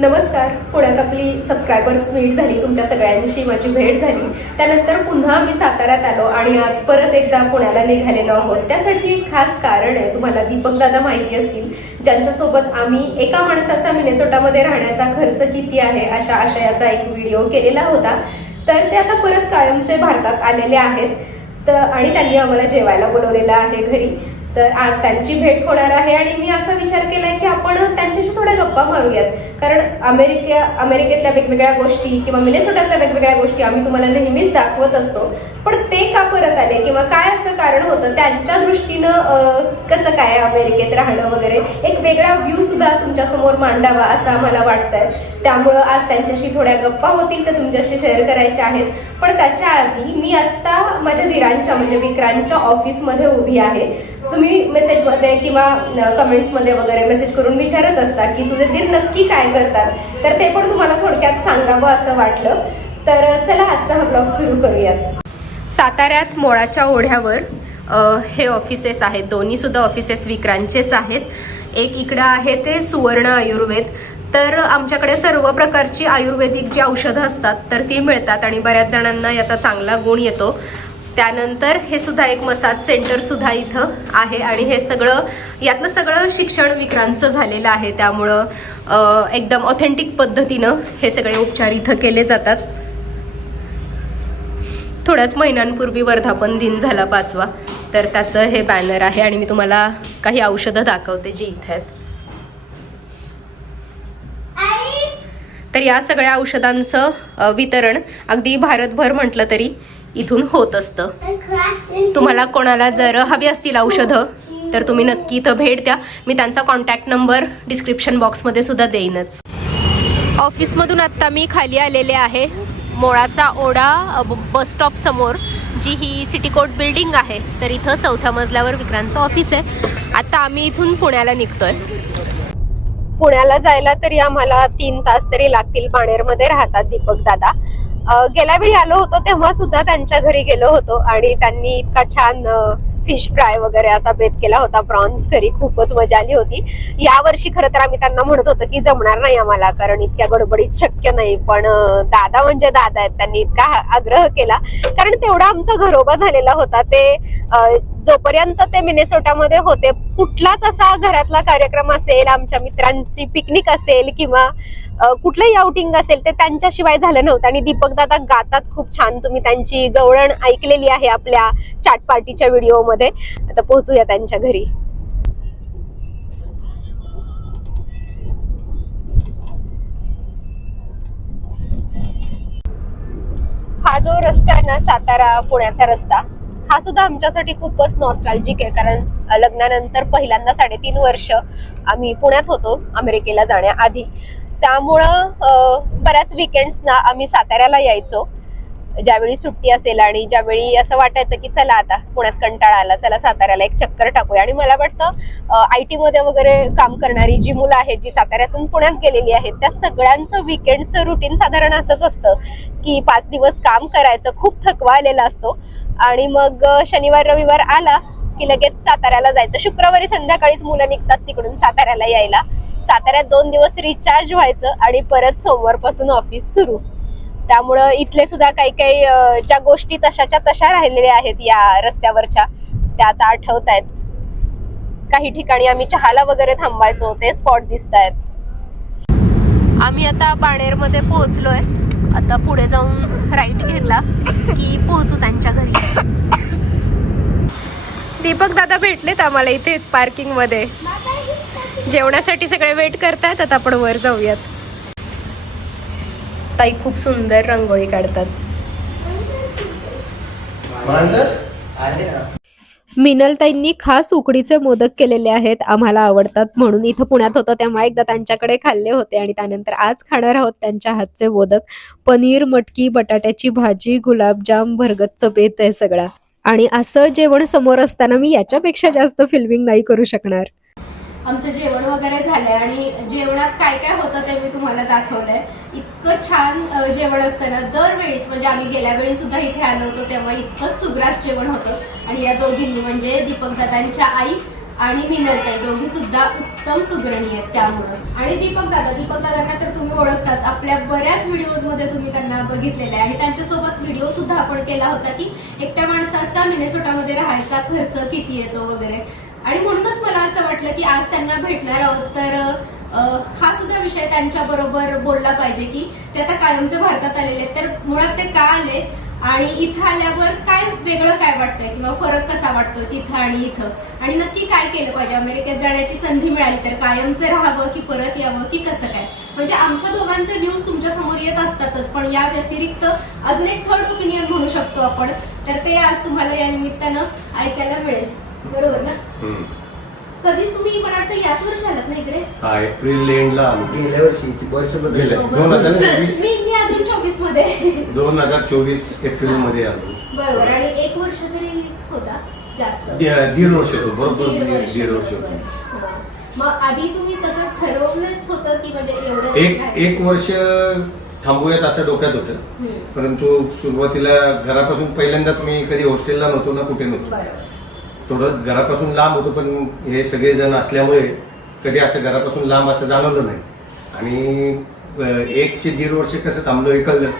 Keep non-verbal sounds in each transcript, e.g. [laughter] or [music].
नमस्कार. पुण्यात आपली सबस्क्रायबर्स मीट झाली तुमच्या सगळ्यांशी माझी भेट झाली. त्यानंतर पुन्हा मी साताऱ्यात आलो आणि आज परत एकदा पुण्याला निघालेलो आहोत. त्यासाठी एक खास कारण आहे तुम्हाला दीपक दादा माहिती असतील ज्यांच्यासोबत आम्ही एका माणसाचा मिनेसोटामध्ये राहण्याचा खर्च किती आहे अशा आशयाचा एक व्हिडिओ केलेला होता. तर ते आता परत कायमचे भारतात आलेले आहेत. तर आणि त्यांनी आम्हाला जेवायला बोलवलेलं आहे घरी. तर आज त्यांची भेट होणार आहे आणि मी असा विचार केलाय की आपण त्यांच्याशी थोड्या गप्पा मारूयात. कारण अमेरिके अमेरिकेतल्या वेगवेगळ्या गोष्टी किंवा मिनेसोटातल्या वेगवेगळ्या गोष्टी आम्ही तुम्हाला नेहमीच दाखवत असतो. पण ते का परत आले? किंवा काय असं कारण होतं? त्यांच्या दृष्टीनं कसं काय अमेरिकेत राहणं वगैरे? एक वेगळा व्ह्यू सुद्धा तुमच्यासमोर मांडावा असं आम्हाला वाटतंय. त्यामुळं आज त्यांच्याशी थोड्या गप्पा होतील तर तुमच्याशी शेअर करायच्या आहेत. पण त्याच्या आधी मी आता माझ्या धीरांच्या म्हणजे विक्रांतच्या ऑफिसमध्ये उभी आहे. तुम्ही मेसेजमध्ये किंवा कमेंट्समध्ये वगैरे मेसेज करून विचारत असता की तुझे दीर नक्की काय करतात? तर ते पण तुम्हाला थोडक्यात सांगावं असं वाटलं. तर चला आजचा हा ब्लॉग सुरू करूयात. साताऱ्यात मोळाच्या ओढ्यावर हे ऑफिसेस आहेत. दोन्ही सुद्धा ऑफिसेस विक्रांतचेच आहेत. एक इकडं आहे ते सुवर्ण आयुर्वेद. तर आमच्याकडे सर्व प्रकारची आयुर्वेदिक जी औषधं असतात तर ती मिळतात आणि बऱ्याच जणांना याचा चांगला गुण येतो. त्यानंतर हे सुद्धा एक मसाज सेंटर सुद्धा इथं आहे आणि हे सगळं यातलं सगळं शिक्षण विक्रांतचं झालेलं आहे. त्यामुळं एकदम ऑथेंटिक पद्धतीनं हे सगळे उपचार इथं केले जातात. थोड्याच महिन्यांपूर्वी वर्धापन दिन झाला पाचवा. तर त्याचं हे बॅनर आहे आणि मी तुम्हाला काही औषधं दाखवते जी इथे आहेत. तर या सगळ्या औषधांचं वितरण अगदी भारतभर म्हटलं तरी इथून होत असतं. तुम्हाला कोणाला जर हवी असतील औषधं तर तुम्ही नक्की इथं भेट द्या. मी त्यांचा कॉन्टॅक्ट नंबर डिस्क्रिप्शन बॉक्समध्ये सुद्धा देईनच. ऑफिसमधून आत्ता मी खाली आलेले आहे. मोळाचा ओढा बस स्टॉप समोर जी ही सिटी कोर्ट बिल्डिंग आहे तर इथं चौथ्या मजल्यावर विक्रांतचं ऑफिस आहे. आता आम्ही इथून पुण्याला निघतोय. पुण्याला जायला तरी आम्हाला तीन तास तरी लागतील बाणेरमध्ये राहतात दीपक दादा. गेल्या वेळी आलो होतो तेव्हा सुद्धा त्यांच्या घरी गेलो होतो आणि त्यांनी इतका छान फिश फ्राय वगैरे असा बेत केला होता प्रॉन्स घरी खूपच मजा आली होती. यावर्षी खरं तर आम्ही त्यांना म्हणत होतो की जमणार नाही आम्हाला कारण इतक्या गडबडीत शक्य नाही. पण दादा म्हणजे दादा आहेत त्यांनी इतका आग्रह केला. कारण तेवढा आमचा घरोबा झालेला होता. ते जोपर्यंत ते मिनेसोटामध्ये होते कुठलाच असा घरातला कार्यक्रम असेल आमच्या मित्रांची पिकनिक असेल किंवा कुठलंही आउटिंग असेल ते त्यांच्याशिवाय झालं नव्हतं. आणि दीपक दादा गातात खूप छान तुम्ही त्यांची गवळण ऐकलेली आहे आपल्या चाट पार्टीच्या व्हिडिओमध्ये आता पोहोचूया त्यांच्या घरी. हा जो रस्ता आहे ना सातारा पुण्याचा रस्ता हा सुद्धा आमच्यासाठी खूपच नॉस्टॅल्जिक आहे. कारण लग्नानंतर पहिल्यांदा साडेतीन वर्ष आम्ही पुण्यात होतो अमेरिकेला जाण्याआधी. त्यामुळं बऱ्याच विकेंड्सना आम्ही साताऱ्याला यायचो. ज्यावेळी सुट्टी असेल आणि ज्यावेळी असं वाटायचं की चला आता पुण्यात कंटाळा आला चला साताऱ्याला एक चक्कर टाकूया. आणि मला वाटतं आय टी मध्ये वगैरे काम करणारी जी मुलं आहेत जी साताऱ्यातून पुण्यात गेलेली आहेत त्या सगळ्यांचं विकेंडचं रुटीन साधारण असंच असतं की पाच दिवस काम करायचं खूप थकवा आलेला असतो. आणि मग शनिवार रविवार आला की लगेच साताऱ्याला जायचं. शुक्रवारी संध्याकाळीच मुलं निघतात तिकडून साताऱ्याला यायला. साताऱ्यात दोन दिवस रिचार्ज व्हायचं आणि परत सोमवारपासून ऑफिस सुरू. त्यामुळं इथले सुद्धा काही काही ज्या गोष्टी तशाच्या तशा राहिलेल्या आहेत या रस्त्यावरच्या त्या आता आठवत आहेत. काही ठिकाणी आम्ही चहाला वगैरे थांबायचो ते स्पॉट दिसत आहेत आम्ही आता बाणेरमध्ये पोहोचलोय. आता पुढे जाऊन राईट घेतला की पोहोचू त्यांच्या घरी. दीपक दादा भेटलेत आम्हाला इथेच पार्किंगमध्ये. जेवणासाठी सगळे वेट करतायत आता आपण वर जाऊयात. ताई खूप सुंदर रांगोळी काढतात. मिनलताईंनी खास उकडीचे मोदक केलेले आहेत आम्हाला आवडतात म्हणून इथं पुण्यात होतं तेव्हा एकदा त्यांच्याकडे खाल्ले होते आणि त्यानंतर आज खाणार आहोत त्यांच्या हातचे मोदक. पनीर मटकी बटाट्याची भाजी गुलाबजाम भरगतचं बेत आहे सगळा. आणि असं जेवण समोर असताना मी याच्यापेक्षा जास्त फिल्मिंग नाही करू शकणार. आमचं जेवण वगैरे झालंय आणि जेवणात काय काय होतं ते मी तुम्हाला दाखवलंय. इतकं छान जेवण असतं ना दरवेळीच म्हणजे आम्ही गेल्या वेळी सुद्धा इथे आलो होतो तेव्हा इतकंच सुग्रास जेवण होतं. आणि या दोघींनी म्हणजे दीपक दादांच्या आई आणि मिनलताई दोघी सुद्धा उत्तम सुगरणी आहेत त्यामुळं. आणि दीपक दादा दीपक दादांना तर तुम्ही ओळखताच. आपल्या बऱ्याच व्हिडिओजमध्ये तुम्ही त्यांना बघितलेलं आहे. आणि त्यांच्यासोबत व्हिडिओ सुद्धा आपण केला होता की एकट्या माणसाचा मिनेसोटामध्ये राहायचा खर्च किती येतो वगैरे. आणि म्हणूनच मला असं वाटलं की आज त्यांना भेटणार आहोत. तर हा सुद्धा विषय त्यांच्या बरोबर बोलला पाहिजे की ते आता कायमचे भारतात आलेले आहेत. तर मुळात ते का आले? आणि इथं आल्यावर काय वेगळं काय वाटतंय? किंवा फरक कसा वाटतो तिथं आणि इथं? आणि नक्की काय केलं पाहिजे? अमेरिकेत जाण्याची संधी मिळाली तर कायमचं राहावं की परत यावं की कसं काय? म्हणजे आमच्या दोघांचे न्यूज तुमच्यासमोर येत असतातच पण या व्यतिरिक्त अजून एक थर्ड ओपिनियन म्हणू शकतो आपण. तर ते आज तुम्हाला या निमित्तानं ऐकायला मिळेल. बरोबर ना? हम्म. कधी तुम्ही मला वाटतं याच वर्षी आलात ना इकडे? हा एप्रिल एंडला आलो. गेल्या वर्षीची वर्ष गेल्या. बदल दोन हजार चोवीस. मी मी अजून चोवीसमध्ये दोन हजार चोवीस एप्रिलमध्ये आलो. बरोबर. आणि एक वर्ष तरी होता जास्त. दि- दीड वर्ष होतो. बरोबर दीड वर्ष. दीड वर्ष होतो. हा. मग आधी तुम्ही तसं ठरवलंच होतं की म्हणजे एवढं एक एक वर्ष थांबूयात असं डोक्यात होतं. हम्म. परंतु सुरुवातीला घरापासून पहिल्यांदाच मी कधी हॉस्टेलला नव्हतो ना कुठे नव्हतो. बरोबर. थोडं घरापासून लांब होतो पण हे सगळे जण असल्यामुळे कधी असं घरापासून लांब असं जाणवलं नाही. आणि एक ते दीड वर्ष कसं थांबलो हे कळलं.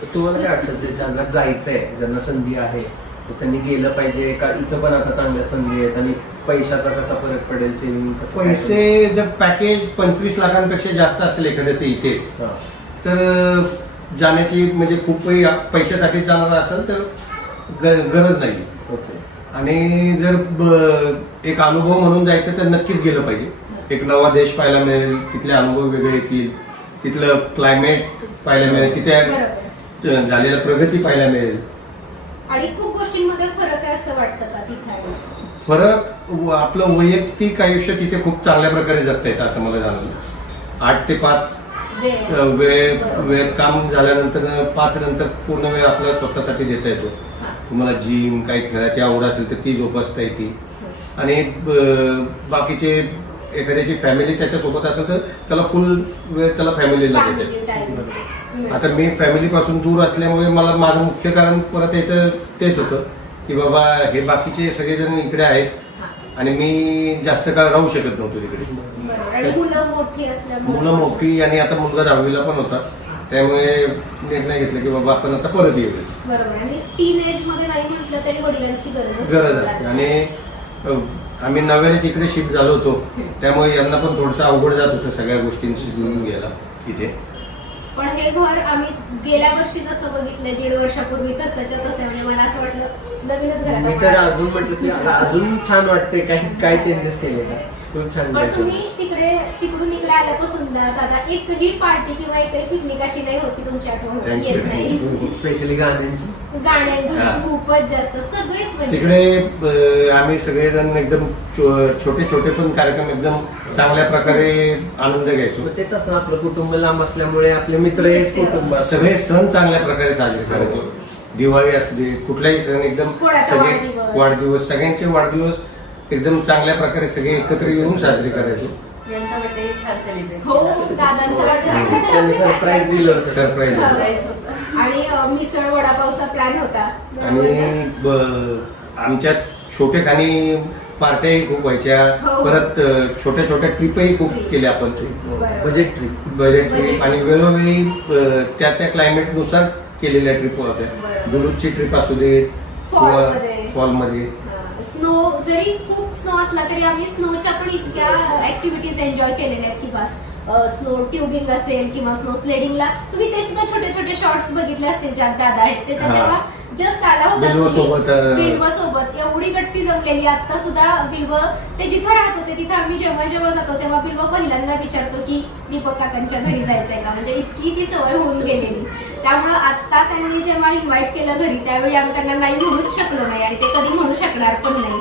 तर तुम्हाला काय वाटतं जे ज्यांना जायचंय ज्यांना संधी आहे तर त्यांनी गेलं पाहिजे का इथं पण आता चांगल्या संधी आहेत आणि पैशाचा कसा फरक पडेल सेव्हिंग पैसे जर पॅकेज पंचवीस लाखांपेक्षा जास्त असेल एखाद्याचं इथेच तर जाण्याची म्हणजे खूप काही पैशासाठी जाणार असेल तर गरज नाही. आणि जर ब- एक अनुभव म्हणून जायचं तर नक्कीच गेलं पाहिजे एक नवा देश पाहायला मिळेल तिथले अनुभव वेगळे येतील तिथलं क्लायमेट पाहायला मिळेल तिथे बरोबर झालेल्या प्रगती पाहायला मिळेल आणि खूप गोष्टींमध्ये फरक आहे असं वाटतं का तिथे आणि? फरक व- आपलं वैयक्तिक आयुष्य तिथे खूप चांगल्या प्रकारे जगता येतं असं मला जाणवलं आठ ते पाच वेळ. अ, वेळ बरोबर. काम झाल्यानंतर पाच नंतर पूर्ण वेळ आपल्याला स्वतःसाठी देता येतो. तुम्हाला जिम काही खेळाची आवड असेल तर ती जोपासता येते. आणि बाकीचे एखाद्याची फॅमिली त्याच्यासोबत असेल तर त्याला फुल वेळ त्याला फॅमिलीला देता. आता मी फॅमिली पासून दूर असल्यामुळे मला माझं मुख्य कारण परत याचं तेच होतं की बाबा हे बाकीचे सगळेजण इकडे आहेत. आणि मी जास्त काळ राहू शकत नव्हतो तिकडे. मुलं मोठी आणि आता मुलगा दहावीला पण होता. त्यामुळे निर्णय घेतला की बाबा आपण आता परत येऊया. बरोबर. आणि टीन एजमध्ये नाही म्हटलं तरी वडिलांची गरज असते. गरज आहे आणि आम्ही नव्यानेच इकडे शिफ्ट झालो होतो. त्यामुळे यांना पण थोडंसं अवघड जात होतं सगळ्या गोष्टींशी जुळून घ्यायला इथे. पण हे घर आम्ही गेल्या वर्षी जसं बघितलं दीड वर्षापूर्वी तसंच्या तसं. म्हणजे मला असं वाटलं नवीनच घरात मी तर. अजून म्हटलं की [laughs] अजून छान वाटते काय काय चेंजेस केले का? खूप छान पण तुम्ही तिकडे तिकडून इकडे आल्यापासून दादा एकही पार्टी किंवा एकही पिकनिक अशी नाही होती तुमच्या आठवण Thank येत you. नाही स्पेशली गाण्यांची? गाण्यांची हा. खूपच जास्त. सगळेच म्हणजे तिकडे अ, आम्ही सगळेजण एकदम छो- छोटे छोटे पण कार्यक्रम एकदम चांगल्या प्रकारे आनंद घ्यायचो. मग तेच आपलं कुटुंब लांब असल्यामुळे आपले मित्र हेच कुटुंब. सगळे सण चांगल्या प्रकारे साजरे करायचो. दिवाळी असू दे कुठलाही सण एकदम कोणाचा सगळे वाढदिवस. वाढदिवस सगळ्यांचे वाढदिवस एकदम चांगल्या प्रकारे सगळे एकत्र येऊन साजरे करायचो. यांचा बर्थडे छान सेलिब्रेट हो दादांचा त्यांनी सरप्राईज दिलं होतं सरप्राईज आणि मिसळ वडापावचा प्लॅन होता. आणि ब- आमच्या छोटे खाणी पार्ट्याही खूप व्हायच्या. हो. परत अ, छोट्या छोट्या ट्रिपही खूप. केल्या आपण बरोबर. बजेट ट्रिप बजेट ट्रिप आणि वेळोवेळी अ, त्या त्या क्लायमेटनुसार केलेल्या ट्रिप होत्या. बरोबर. दुरुजची ट्रिप असू दे Fall मध्ये. फॉलमध्ये जरी खूप स्नो असला तरी आम्ही स्नोच्या पण इतक्या ऍक्टिव्हिटीज एन्जॉय केलेल्या आहेत की बस स्नो ट्युबिंग असेल किंवा स्नो स्लेडिंगला तुम्ही ते सुद्धा छोटे छोटे शॉर्ट्स बघितले असतील ज्यात दादा आहेत ते तर. तेव्हा जस्ट आला होता बिल्व सोबत एवढी गट्टी जमलेली. आता सुद्धा बिल्व ते जिथं राहत होते तिथं आम्ही जेव्हा जेव्हा जातो तेव्हा बिल्व पहिल्यांदा विचारतो की दीपक काकांच्या घरी जायचंय का? म्हणजे इतकी ती सवय होऊन गेलेली. त्यामुळं आता त्यांनी जेव्हा इन्व्हाइट केलं घरी त्यावेळी आम्ही त्यांना नाही म्हणूच शकलो नाही आणि ते कधी म्हणू शकणार पण नाही.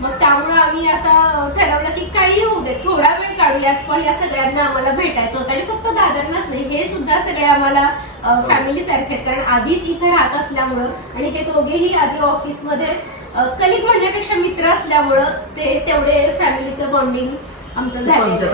मग त्यामुळं आम्ही असं ठरवलं की काही होऊ दे थोडा वेळ काढूयात पण या सगळ्यांना आम्हाला भेटायचं होतं आणि फक्त दादांनाच नाही हे सुद्धा सगळे आम्हाला फॅमिली सारखे आहेत कारण आधीच इथं राहत असल्यामुळं आणि हे दोघेही आधी ऑफिसमध्ये कलिक म्हणण्यापेक्षा मित्र असल्यामुळं ते तेवढे फॅमिलीचं बॉन्डिंग आमचं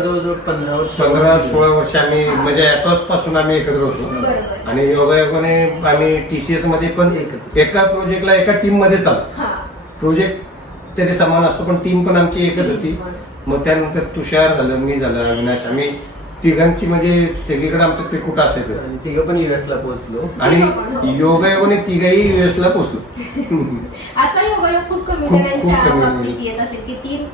जवळजवळ पंधरा वर्ष पंधरा सोळा वर्ष आम्ही हा. म्हणजे ऍटॉसपासून आम्ही एकत्र होतो. बरोबर. आणि योगायोगाने आम्ही टीसीएसमध्ये पण एकत्र. एका प्रोजेक्टला एका टीममध्ये चालू हा. प्रोजेक्ट तरी समान असतो पण टीम पण आमची एकच होती. मग त्यानंतर तुषार झालं मी झालं अविनाश. आम्ही तिघांची म्हणजे सगळीकडे आमचं क्रिकेट असायचं. आणि तिघं पण युएस ला पोहोचलो. आणि योगायोगाने तिघही युएस ला पोहोचलो. [laughs] असा योगायोग खूप कमी खूप- जणांच्या कमी. बाबतीत येत असेल की तीन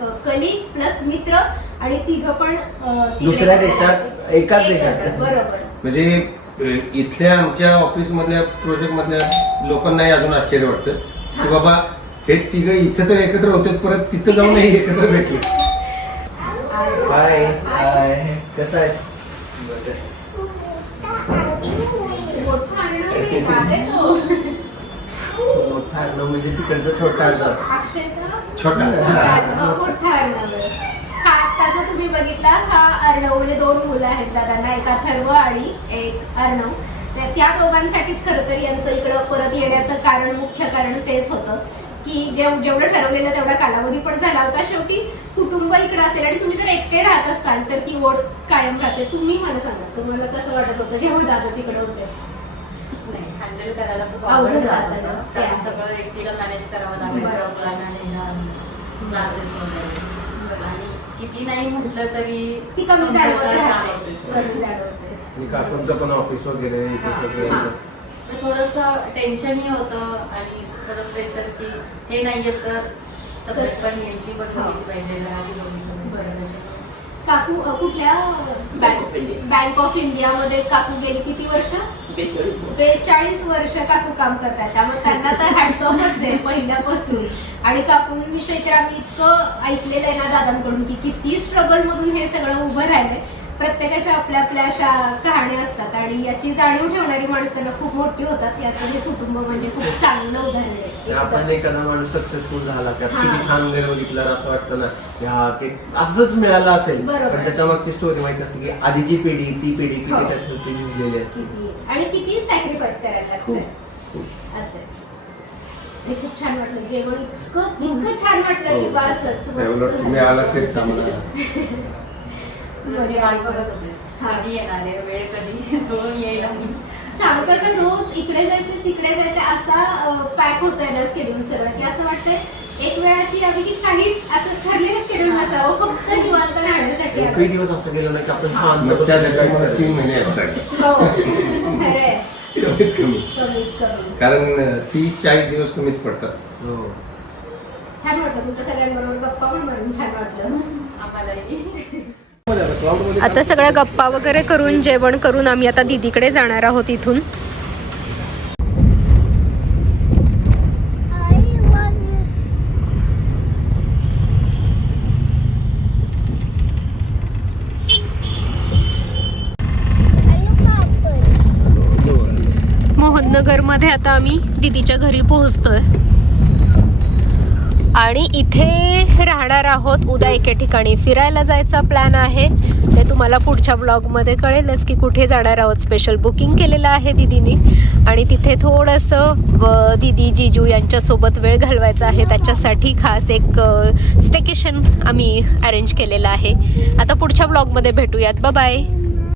कलिग प्लस मित्र आणि तिघं पण दुसऱ्या देशात, एकाच देशात. बरोबर. म्हणजे इथल्या आमच्या ऑफिस मधल्या प्रोजेक्ट मधल्या लोकांनाही अजून आश्चर्य वाटतं. की बाबा हे तिघं इथं तर एकत्र होते परत तिथं जाऊनही एकत्र भेटले. हाय हाय कसा आहेस? अर्णव म्हणजे तिकडचं छोटा छोटा तुम्ही बघितला हा अर्णव म्हणजे दोन मुलं आहेत दादांना एक अथर्व आणि एक अर्णव. त्या- दोघांसाठीच खरं तर यांचं इकडं परत येण्याचं कारण मुख्य कारण तेच होतं. की जेव जेवढं ठरवलेलं तेवढा कालावधी पण झाला होता. शेवटी कुटुंब इकडे असेल आणि तुम्ही जर एकटे राहत असाल तर ती ओढ कायम राहते. तुम्ही मला सांगा तुम्हाला कसं वाटत होतं जेव्हा दादा तिकडे होते? हँडल करायला खूप अवघड जातं ना. कारण सगळं एकटीला मॅनेज करावं लागायचं. मुलांना क्लासेस वगैरे. आणि किती नाही म्हटलं तरी ती कमी जाणवत काकूंचं पण ऑफिस वगैरे हा. थोडस टेन्शनही होतं आणि थोडं प्रेशर की हे नाहीये तर तब्येत पण यांची पण. पाहिजे काकू कुठल्या Bank of India. Bank of India मध्ये काकू गेली किती वर्ष? बेचाळीस वर्ष. काकू काम करतात. त्यामुळे त्यांना तर हॅट्स ऑफच आहे पहिल्यापासून. आणि काकूंविषयी तर आम्ही इतकं ऐकलेलं आहे ना दादांकडून की किती स्ट्रगल मधून हे सगळं उभं राहिलंय. प्रत्येकाच्या आपल्या आपल्या अशा कहाण्या असतात आणि याची जाणीव ठेवणारी माणसं खूप मोठी होतात याचं हे कुटुंब म्हणजे खूप चांगलं उदाहरण आहे आपण. एखादा माणूस सक्सेसफुल झाला त्यात हा. किती छान घर बघितल्यावर असं वाटतं ना की हा ते असंच मिळालं असेल बरोबर. पण त्याच्या मागची स्टोरी माहिती असते की आधीची पिढी ती पिढी हो. किती त्याच्यासाठी झिजलेली असते आणि किती सॅक्रिफाईस करायला खूप असं खूप छान वाटलं जेवण इतकं इतकं छान वाटलं की हो. बा असंच मस्त त्यामुळे तुम्ही. आलात तेच आम्हाला [laughs] म्हणजे वाट बघत होते. हा. कधी येणार आहे वेळ कधी? [laughs] जुळून येईल आणि सांगतोय का रोज इकडे जायचं तिकडे जायचं असा पॅक होतोय ना शेड्यूल सगळं. की असं वाटतंय एक वेळ अशी यावी की काहीच असं ठरलेलं शेड्यूल नसावं फक्त निवांत राहण्यासाठी एकही. दिवस असं गेलो ना की आपण शांत तीन महिने. हो खरंय कमीत कमी. कमीत कमी. कारण तीस चाळीस दिवस कमीच पडतात. हो. छान वाटलं तुमच्या सगळ्यांबरोबर गप्पा पण मारून छान वाटलं. आम्हालाही. आता सगळ्या गप्पा वगैरे करून जेवण करून आम्ही आता दीदीकडे जाणार आहोत इथून. मोहननगरमध्ये आता आम्ही दीदीच्या घरी पोहोचतोय. आणि इथे राहणार आहोत. उद्या एके ठिकाणी फिरायला जायचा प्लॅन आहे. ते तुम्हाला पुढच्या ब्लॉगमध्ये कळेलच की कुठे जाणार आहोत. स्पेशल बुकिंग केलेलं आहे दिदीनी. आणि तिथे थोडंसं दिदी दीदी जिजू यांच्यासोबत वेळ घालवायचा आहे. त्याच्यासाठी खास एक स्टेकेशन आम्ही अरेंज केलेलं आहे. आता पुढच्या ब्लॉगमध्ये भेटूयात. बाय